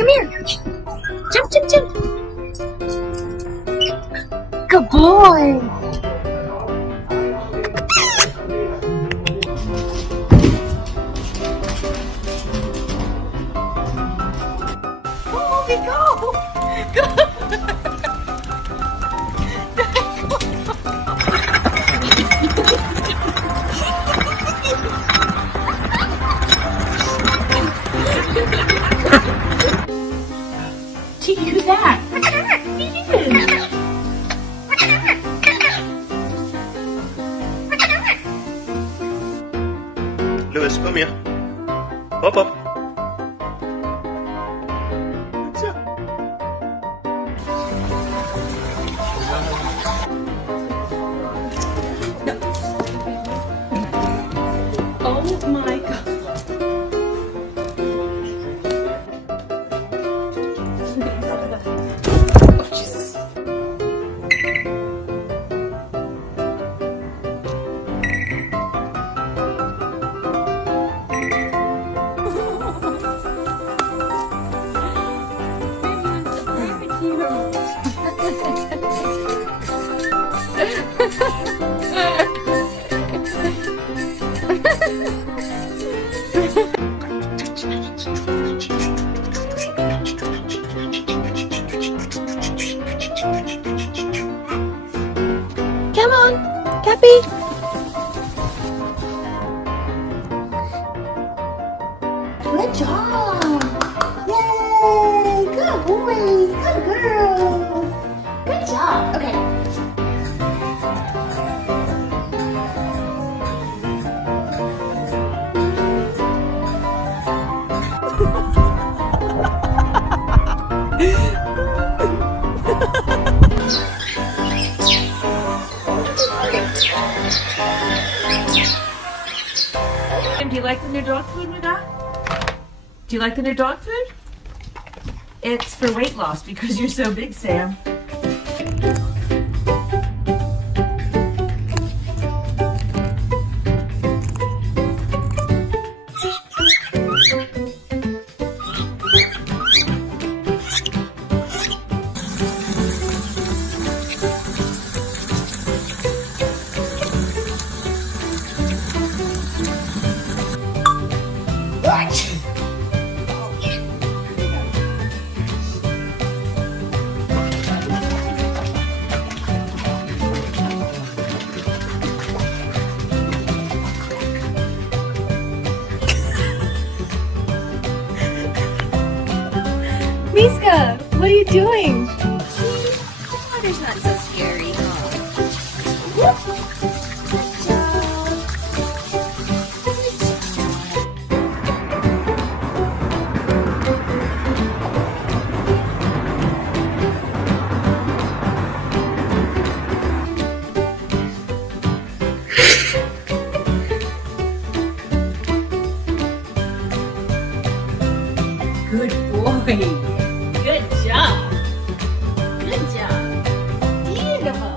Come here. Jump, jump, jump. Good boy. Oh, we go. Go. Gee, who's that? Louis, kom hier. Hop, hop. Zo. Oh my God. Oh, Jesus. Come on, Cappy. Good job. Yay. Good boys. Good girls. Good job. Okay. Do you like the new dog food we got? Do you like the new dog food? It's for weight loss because you're so big, Sam. Miska, what are you doing? Water's not so scary, Good boy. Good job. Good job. Beautiful.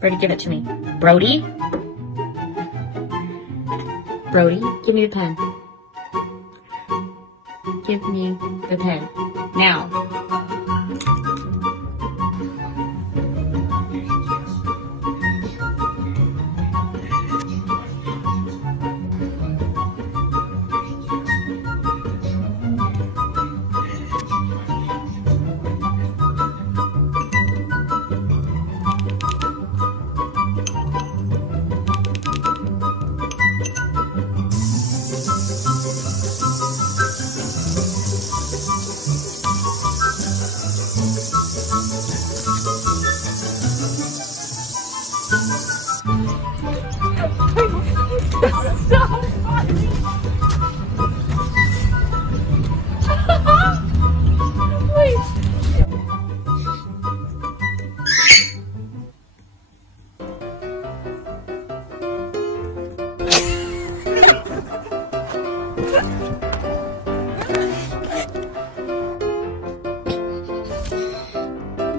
Brody, give it to me. Brody? Brody, give me the pen. Give me the pen. Now.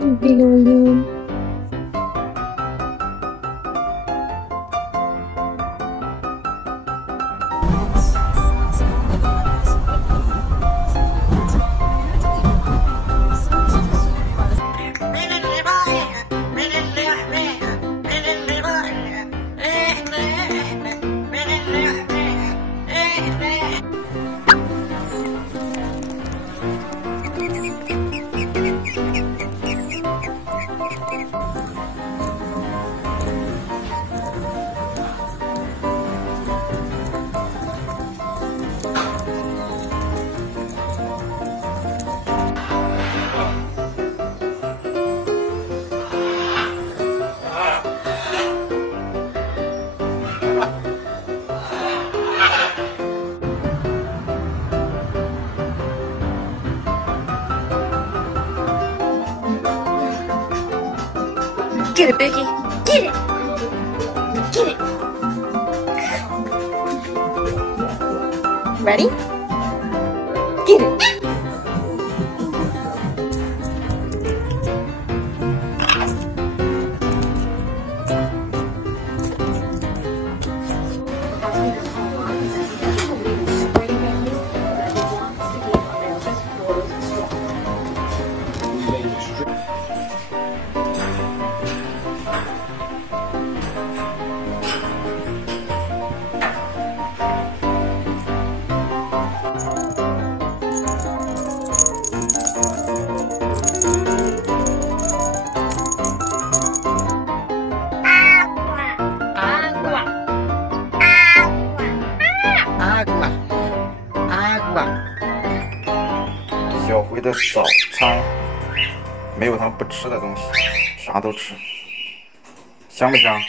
Big old room. Get it, Vicky. Get it. Get it. Ready? Get it. Agua. 小辉的早餐没有他们不吃的东西，啥都吃，香不香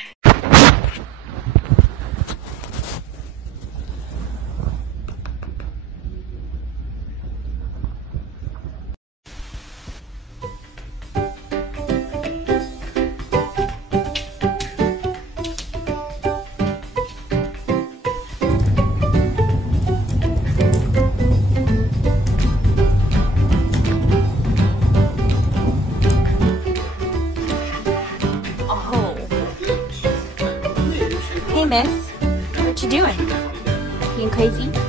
？Hey, miss. What you doing? Being crazy?